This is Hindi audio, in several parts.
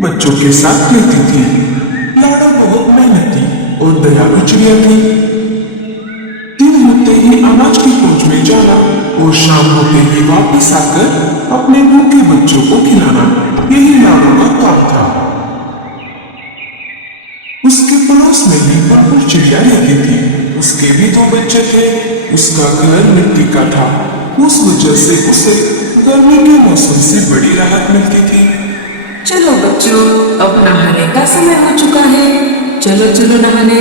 बच्चों के साथ रहती थी। लाडो बहुत मेहनती और दयालु चिड़िया थी। दिन होते ही अनाज की खोज में जाना और शाम होते ही वापस आकर अपने भूखे बच्चों को खिलाना, यही लाडो का काम था। उसके पड़ोस में ही बुलबुल चिड़िया रहती थी। उसके भी दो बच्चे थे। उसका कलर मिट्टी का था। उस वजह से उसे गर्मी के मौसम से बड़ी राहत मिलती थी। चलो बच्चों, अब नहाने का समय हो चुका है। चलो चलो नहाने।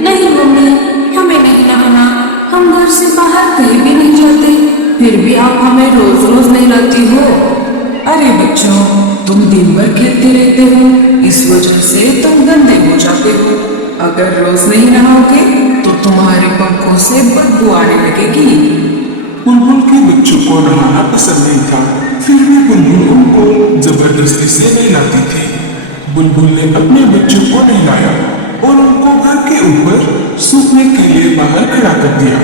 नहीं मम्मी, हमें नहीं नहाना। हम घर से बाहर कहीं भी नहीं जाते, फिर भी आप हमें रोज रोज नहलाती हो। अरे बच्चों, तुम दिन भर खेलते रहते हो, इस वजह से तुम गंदे हो जाते हो। अगर रोज नहीं नहाओगे तो तुम्हारे पंखों से बदबू आने लगेगी। बुलबुल के बच्चों को नहाना पसंद नहीं था, फिर भी बुलबुल उनको जबरदस्ती से नहलाती थी। बुलबुल ने अपने बच्चों को नहलाया और उनको घर के ऊपर सूखने के लिए बाहर खड़ा कर दिया।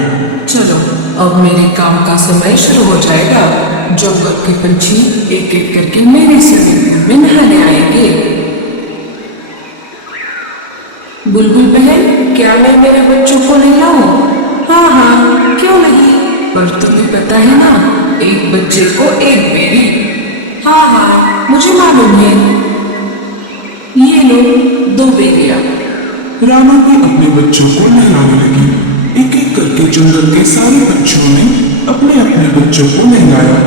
चलो, अब मेरे काम का समय शुरू हो जाएगा। जंगल के पंछी एक एक करके मेरे स्विमिंग पूल में नहाने आएंगे। बुलबुल बहन, क्या मैं मेरे बच्चों को नहलाऊं? हाँ हाँ, क्यों नहीं, पर तुम्हें पता है ना, एक बच्चे को एक बेरी। हाँ हाँ, मुझे मालूम है। ये लो 2 बेरियां। रानू भी अपने बच्चों को नहलाने लगी। एक एक करके जंगल के सारे पक्षियों ने अपने अपने बच्चों को नहलाया।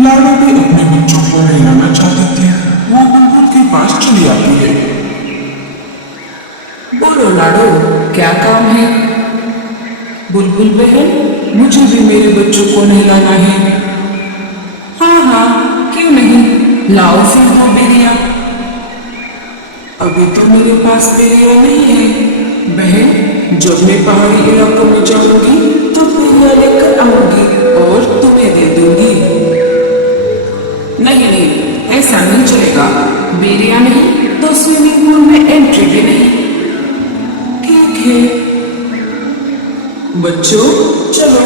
लाडो भी अपने बच्चों को नहलाना चाहती थी। वो बुलबुल के पास चली आती है। बोलो लाडो, क्या काम है? बुलबुल बहन, मुझे भी मेरे बच्चों को नहलाना है। हाँ हाँ, क्यों नहीं, लाओ फिर 2 बेरियां। अभी तो मेरे पास बेरियां नहीं है बहन। जब मैं पहाड़ी इलाकों में जाऊंगी तो बेरियां लेकर आऊंगी और तुम्हें दे दूंगी। नहीं नहीं, ऐसा नहीं चलेगा। बेरियां नहीं तो स्विमिंग पूल में एंट्री भी नहीं। ठीक है बच्चों, चलो।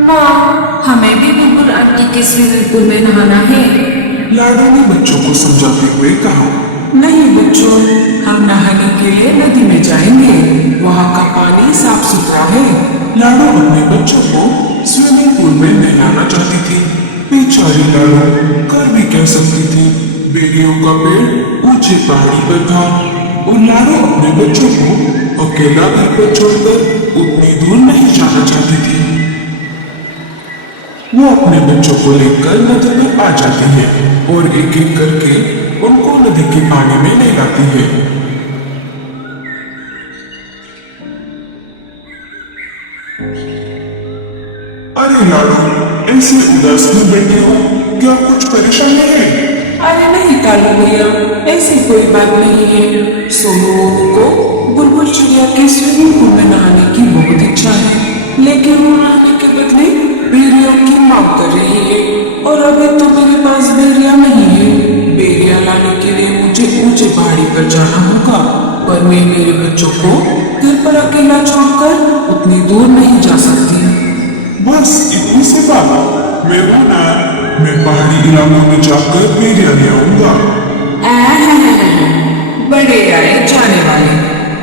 माँ, हमें भी बुलबुल आंटी के स्विमिंग पूल में नहाना है। लाडो ने बच्चों को समझाते हुए कहा। नहीं बच्चों, हम नहाने के लिए नदी में जाएंगे। वहाँ का पानी साफ सुथरा है। लाडो अपने बच्चों को स्विमिंग पूल में नहलाना चाहती थी। बेचारी लाडो कर भी कह सकती थी। बेरियों का पेड़ ऊंचे पहाड़ी पर था और लाडो अपने बच्चों को अकेला घर पर छोड़कर उतनी दूर नहीं जाना चाहती थी। वो अपने बच्चों को लेकर नदी पर आ जाती है और एक एक करके उनको नदी के पानी में नहलाती है। अरे लाडो, ऐसे उदास क्यों बैठे हो? क्या कुछ परेशानी है? अरे नहीं कालू भैया, ऐसी कोई बात नहीं है। सोनू को बुलबुल चिड़िया के स्विमिंग पूल में नहाने की बहुत इच्छा है, लेकिन वो नहाने के बदले बेरियों की मांग कर रही है और अभी तो मेरे पास बेरिया नहीं है। बेरिया लाने के लिए मुझे ऊंचे पहाड़ी पर जाना होगा, पर मैं मेरे बच्चों को घर पर अकेला छोड़कर उतनी दूर नहीं जा सकती। बस इतनी सी बात। मैं हूं ना, मैं पहाड़ी इलाकों में जाकर बेरिया ले आऊंगा। बड़े आए जाने वाले।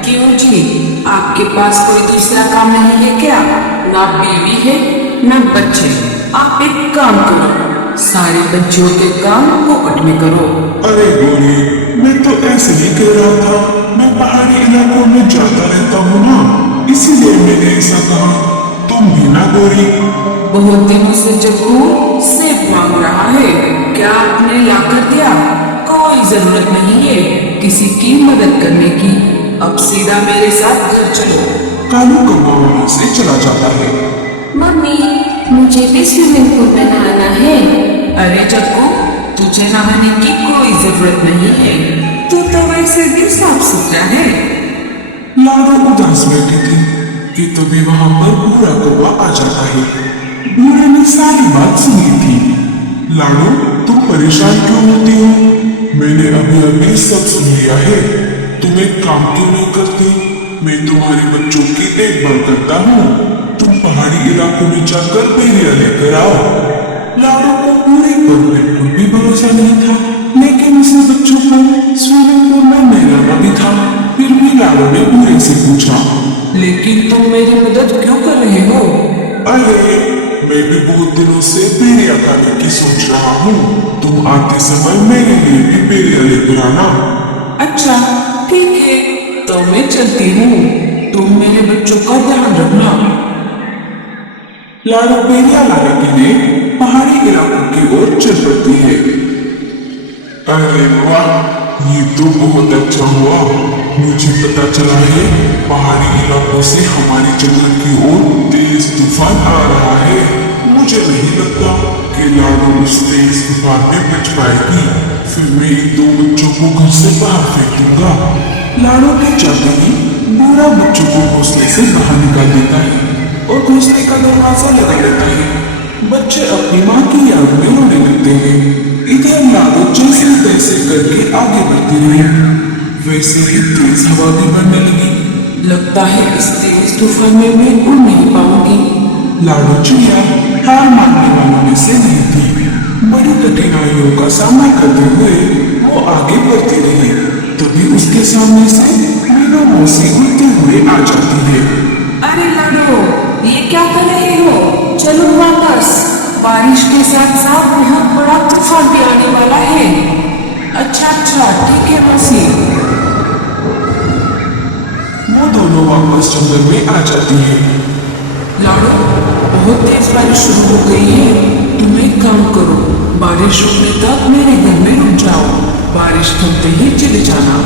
क्यों जी, आपके पास कोई दूसरा काम नहीं है क्या? ना बीवी है ना बच्चे। आप एक काम करो, सारे बच्चों के काम फोकट में करो। अरे गोरी, मैं तो ऐसे ही कह रहा था। मैं पहाड़ी इलाकों में जाता रहता हूँ ना, इसीलिए मैंने ऐसा कहा। तुम भी ना गोरी। बहुत दिनों से जग्गू सेब मांग रहा है, क्या आपने ला कर दिया? कोई जरूरत नहीं है किसी की मदद करने की। अब सीधा मेरे साथ घर चलो। कालू कौवा वहां से चला जाता है। मम्मी, मुझे भी स्विमिंग पूल में नहाना है। अरे जग्गू, तुझे नहाने की कोई जरूरत नहीं है, तू तो वैसे भी साफ सुथरा है। लाडो उदास बैठी थी कि तभी वहां पर बूढ़ा कौवा आ जाता है। बूढ़े ने सारी बात सुनी थी। लाडो, तुम परेशान क्यों होती हो? मैंने अभी अभी सब सुन लिया है। तुम एक काम क्यों नहीं करती? मैं तुम्हारे बच्चों की देखभाल करता हूँ। तुम पहाड़ी इलाकों में जाकर बेरिया लेकर आओ। लाडो को पूरे पर बिल्कुल भी भरोसा नहीं था, लेकिन उसे बच्चों को स्विमिंग पूल में नहलाना भी था। फिर भी लाडो ने पूरे से पूछा, लेकिन तुम मेरी मदद क्यों कर रहे हो? अरे मैं भी बहुत दिनों से बेरिया खाने की सोच रहा हूँ। तुम आते समय मेरे लिए भी बेरिया लेकर आना। अच्छा ठीक है, तो मैं चलती हूँ। तुम मेरे बच्चों का ध्यान रखना। लाडो बेरिया लाने के लिए पहाड़ी इलाकों की ओर चल पड़ती है। अरे वाह, ये तो बहुत अच्छा हुआ। मुझे पता चला है पहाड़ी इलाकों से हमारे जंगल की ओर तेज तूफान आ रहा है। मुझे नहीं लगता कि लाडो उस तेज तूफान में बच पाएगी। फिर मैं इन दो बच्चों को घर से बाहर फेंक दूंगा। लाडो के जाते ही बूढ़ा बच्चों को घोंसले से बाहर निकाल देता है और घोंसले का दरवाजा लगा देता है। बच्चे अपनी माँ की याद में रोने लगते हैं। इधर लाडो जैसे तैसे करके आगे बढ़ती रही। वैसे ही तेज हवा भी बढ़ने लगी। लगता है इस तेज तूफान में मैं उड़ नहीं पाऊंगी। लाडो चिड़िया हार मानने वालों में से नहीं थी। बड़ी कठिनाइयों का सामना करते हुए वो आगे बढ़ती रही। तभी उसके सामने से मीनू मौसी उड़ते हुए आ जाती है। अरे लाडो, ये क्या कर रहे हो? चलो वापस। बारिश के साथ साथ बहुत बड़ा तूफान भी आने वाला है। अच्छा ठीक है मौसी। वो दोनों वापस जंगल में आ जाती है। लाडो, बहुत तेज बारिश शुरू हो गई है। तुम एक काम करो, बारिश रुकने तक मेरे घर में रुक जाओ। बारिश थमते ही चले जाना।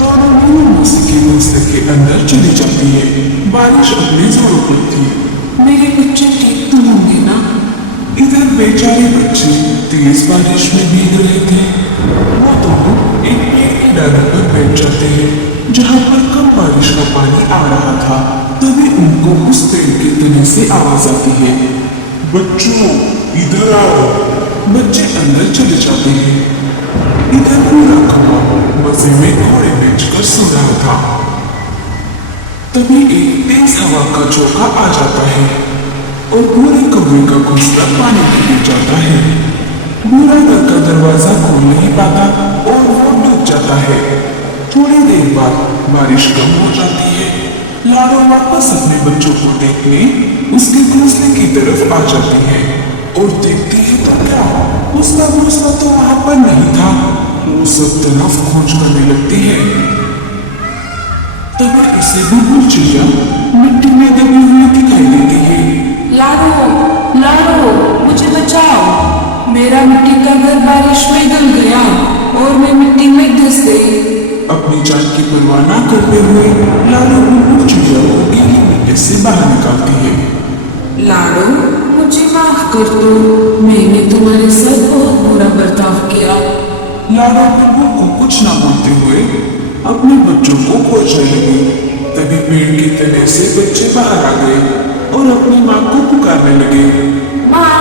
दोनों मीनू मौसी के घोंसले के अंदर चली जाती है। बारिश अपने जोरों पर थी। मेरे बच्चे ठीक तो होंगे ना? इधर बेचारे बच्चे तेज बारिश में भीग रहे थे। वो दोनों एक पेड़ की डाली पर बैठ जाते हैं जहाँ पर कम बारिश का पानी आ रहा था। तभी उनको उस पेड़ के तने से आवाज आती है, बच्चों इधर आओ। बच्चे अंदर चले जाते हैं। इधर पूरा कौवा मजे में घोड़े बेचकर सो रहा था। तभी एक तेज हवा का झोंका आ जाता है और पूरे कौवे का घोंसला पानी में गिर जाता है। पूरा घर का दरवाजा खोल नहीं पाता और वो डूब जाता है। थोड़ी देर बाद बारिश कम हो जाती है। लाडो वापस अपने बच्चों को देखने उसके घोंसले की तरफ आ जाती है और देखती है तो क्या, उसका घोंसला तो वहां पर नहीं था। वो सब तरफ खोज करने लगती है। तभी उसे बुलबुल चिड़िया मिट्टी में दबी हुई दिखाई देती है। लाडो, लाडो, मुझे बचाओ। मेरा मिट्टी का घर बारिश में गल गया और मैं मिट्टी में धंस गई। अपनी जान की परवाह न करते हुए लाडो बुलबुल चिड़िया को गीली मिट्टी से बाहर निकालती है। लाडो, मुझे माफ कर दो, मैंने तुम्हारे साथ बहुत बुरा बर्ताव किया। लाडो बुलबुल को कुछ न बोलते हुए अपने बच्चों को खोजने लगी। तभी पेड़ के तने से बच्चे बाहर आ गए और अपनी माँ को पुकारने लगे, माँ,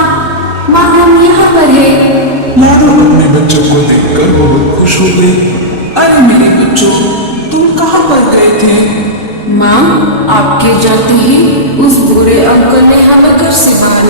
माँ हम यहाँ पर हैं। लाडो अपने बच्चों को देखकर बहुत खुश हो गई। अरे मेरे बच्चों, तुम कहाँ पर गए थे? माँ, आपके जाते ही उस बुरे अंकल ने हमें घर से बाहर